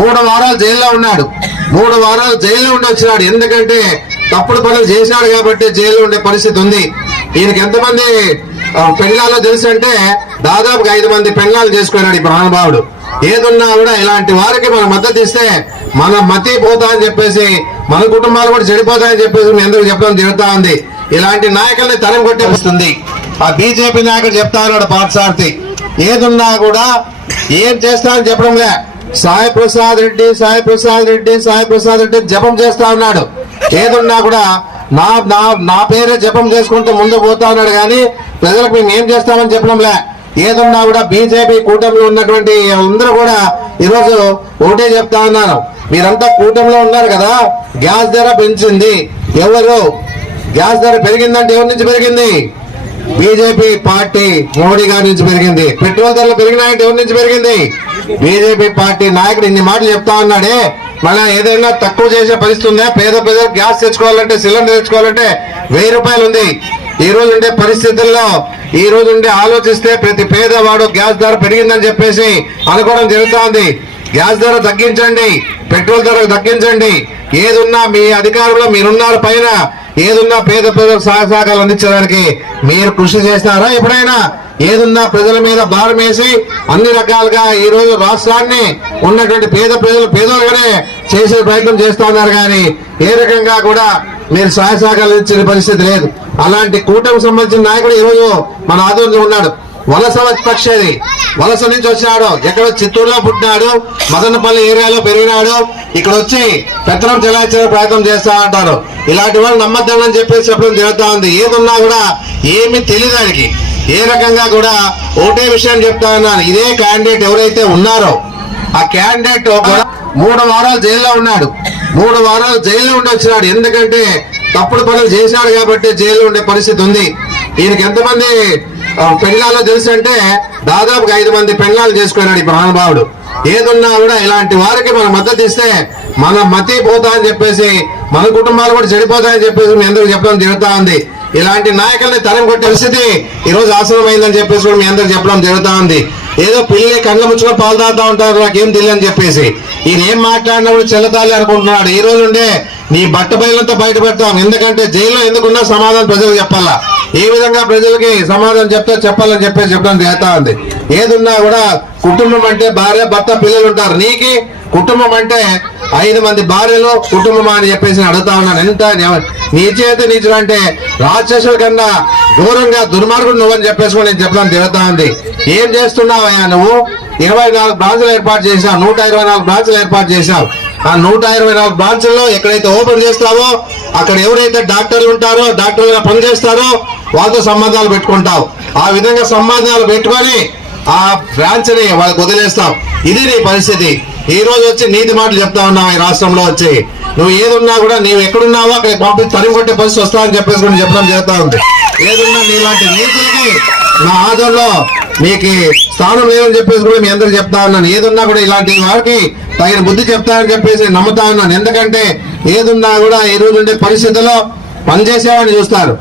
3 వారాలు జైల్లో ఉన్నాడు. 3 వారాలు జైల్లో ఉండి వచ్చినాడు. ఎందుకంటే తప్పుడు పనులు చేసినాడు కాబట్టి జైల్లో ఉండే పరిస్థితి ఉంది. ఈయనకి ఎంతమంది పెళ్ళాలో తెలుసు అంటే దాదాపుగా 5 మంది పెళ్ళాలు చేసుకున్నాడు ఈ మహానుభావుడు. ఏదున్నా కూడా ఇలాంటి వారికి మనం మద్దతు ఇస్తే మన మతి పోతా అని చెప్పేసి మన కుటుంబాలు కూడా చెడిపోతాయని చెప్పేసి మీ అందరూ చెప్పడం జరుగుతా ఉంది. ఇలాంటి నాయకుల్ని తరం కొట్టే వస్తుంది. ఆ బీజేపీ నాయకుడు చెప్తా ఉన్నాడు పార్థసారథి, ఏదున్నా కూడా ఏం చేస్తా అని చెప్పడంలే. సాయి ప్రసాద్ రెడ్డి సాయి ప్రసాద్ రెడ్డి సాయి ప్రసాద్ రెడ్డి జపం చేస్తా ఉన్నాడు. ఏదున్నా కూడా నా నా నా పేరే జపం చేసుకుంటూ ముందు పోతా ఉన్నాడు. కానీ ప్రజలకు మేము ఏం చేస్తామని చెప్పడంలే. ఏదున్నా కూడా బీజేపీ కూటమిలో ఉన్నటువంటి అందరూ కూడా ఈరోజు ఒకటే చెప్తా ఉన్నారు, మీరంతా కూటమిలో ఉన్నారు కదా, గ్యాస్ ధర పెంచింది ఎవరు? గ్యాస్ ధర పెరిగిందంటే ఎవరి నుంచి పెరిగింది? బీజేపీ పార్టీ మోడీ గారి నుంచి పెరిగింది. పెట్రోల్ ధరలు పెరిగినాయంటే ఎవరి నుంచి పెరిగింది? బీజేపీ పార్టీ నాయకుడు ఇన్ని మాటలు చెప్తా ఉన్నాడే, మళ్ళా ఏదైనా తక్కువ చేసే పరిస్థితి ఉందా? పేద ప్రజలు గ్యాస్ తెచ్చుకోవాలంటే, సిలిండర్ తెచ్చుకోవాలంటే 1000 రూపాయలు ఉంది. ఈ రోజు ఉండే పరిస్థితుల్లో, ఈ రోజు ఉండే ఆలోచిస్తే ప్రతి పేదవాడు గ్యాస్ ధర పెరిగిందని చెప్పేసి అనుకోవడం జరుగుతూ ఉంది. గ్యాస్ ధర తగ్గించండి, పెట్రోల్ ధర తగ్గించండి. ఏదున్నా మీ అధికారంలో మీరున్నారు పైన, ఏదున్నా పేద ప్రజలకు సహకారాలు అందించడానికి మీరు కృషి చేస్తారా ఎప్పుడైనా? ఏదున్నా ప్రజల మీద భారం వేసి అన్ని రకాలుగా ఈ రోజు రాష్ట్రాన్ని ఉన్నటువంటి పేద ప్రజలు పేదలుగానే చేసే ప్రయత్నం చేస్తా ఉన్నారు. కానీ ఏ రకంగా కూడా మీరు సహకారాలు ఇచ్చిన పరిస్థితి లేదు. అలాంటి కూటమికి సంబంధించిన నాయకుడు ఈ రోజు మన ఆధ్వర్యంలో ఉన్నాడు. వలస పక్షేది, వలస నుంచి వచ్చినాడు. ఎక్కడో చిత్తూరులో పుట్టినాడు, మదనపల్లి ఏరియాలో పెరిగినాడు. ఇక్కడ వచ్చి పెత్తనం చెలాయించే ప్రయత్నం చేస్తా అంటారు. ఇలాంటి వాళ్ళు నమ్మద్దని చెప్పేసి చెప్పడం జరుగుతా ఉంది. ఏదున్నా కూడా ఏమీ తెలియదు ఆయనకి. ఏ రకంగా కూడా ఒకటే విషయం చెప్తా ఉన్నాను, ఇదే క్యాండిడేట్ ఎవరైతే ఉన్నారో ఆ క్యాండిడేట్ కూడా 3 వారాలు జైల్లో ఉన్నాడు. 3 వారాలు జైల్లో ఉండి వచ్చినాడు. ఎందుకంటే తప్పుడు పనులు చేసినాడు కాబట్టి జైల్లో ఉండే పరిస్థితి ఉంది. ఈయనకి ఎంతమంది పెళ్ళాలో తెలుసు అంటే దాదాపుగా 5 మంది పెళ్ళాలు చేసుకున్నాడు ఈ మహానుభావుడు. ఏదున్నా కూడా ఇలాంటి వారికి మనం మద్దతు ఇస్తే మన మతి పోతా అని చెప్పేసి మన కుటుంబాలు కూడా చెడిపోతాయని చెప్పేసి మీ అందరూ చెప్పడం జరుగుతా ఉంది. ఇలాంటి నాయకుల్ని తరం కొట్టే పరిస్థితి ఈ రోజు ఆసనమైందని చెప్పేసి కూడా మీ అందరూ చెప్పడం జరుగుతా ఉంది. ఏదో పిల్లి కళ్ళ ముచ్చుకొని పాలు తాగుతా ఉంటారు, నాకేం తెలియని చెప్పేసి ఈయన ఏం మాట్లాడినప్పుడు చెల్లతాలి అనుకుంటున్నాడు. ఈ రోజు ఉండే నీ బట్ట బయలంతా బయట పెడతాం. ఎందుకంటే జైల్లో ఎందుకున్నా సమాధానం ప్రజలకు చెప్పాలా, ఏ విధంగా ప్రజలకి సమాధానం చెప్పాలని చెప్పేసి చెప్పడం జరుగుతా ఉంది. ఏదున్నా కూడా కుటుంబం అంటే భార్య భర్త పిల్లలు ఉంటారు. నీకి కుటుంబం అంటే 5 మంది భార్యలు కుటుంబం అని చెప్పేసి అడుగుతా ఉన్నాను. ఎంత నీచుడు అంటే రాక్షసుల కన్నా ఘోరంగా దుర్మార్గుడు నువ్వని చెప్పేసి నేను చెప్పడం జరుగుతా ఉంది. ఏం చేస్తున్నావయ్యా నువ్వు? 24 బ్రాంచ్లు ఏర్పాటు చేశావు, 124 బ్రాంచ్లు ఏర్పాటు చేశావు. ఆ 124 బ్రాంచ్ల్లో ఎక్కడైతే ఓపెన్ చేస్తావో అక్కడ ఎవరైతే డాక్టర్లు ఉంటారో, డాక్టర్లుగా పనిచేస్తారో వాళ్ళతో సంబంధాలు పెట్టుకుంటావు. ఆ విధంగా సంబంధాలు పెట్టుకొని ఆ బ్రాంచ్ ని వాళ్ళకి వదిలేస్తాం. ఇది నీ పరిస్థితి. ఈ రోజు వచ్చి నీతి మాటలు చెప్తా ఉన్నావు ఈ రాష్ట్రంలో వచ్చి. నువ్వు ఏదున్నా కూడా నీవు ఎక్కడున్నావో అక్కడ పంపి తరిమి కొట్టే పరిస్థితి వస్తావని చెప్పేసి కూడా చెప్పడం జరుగుతా ఉంది. ఏదున్నా నీలాంటి నీతులకి నా ఆదరణలో నీకు స్థానం లేదని చెప్పేసి కూడా మీ అందరికి చెప్తా ఉన్నాను. ఏదున్నా కూడా ఇలాంటి వారికి తగిన బుద్ధి చెప్తానని చెప్పేసి నమ్ముతా ఉన్నాను. ఎందుకంటే ఏదున్నా కూడా ఈ రోజు ఉండే పరిస్థితుల్లో పనిచేసేవాడిని చూస్తారు.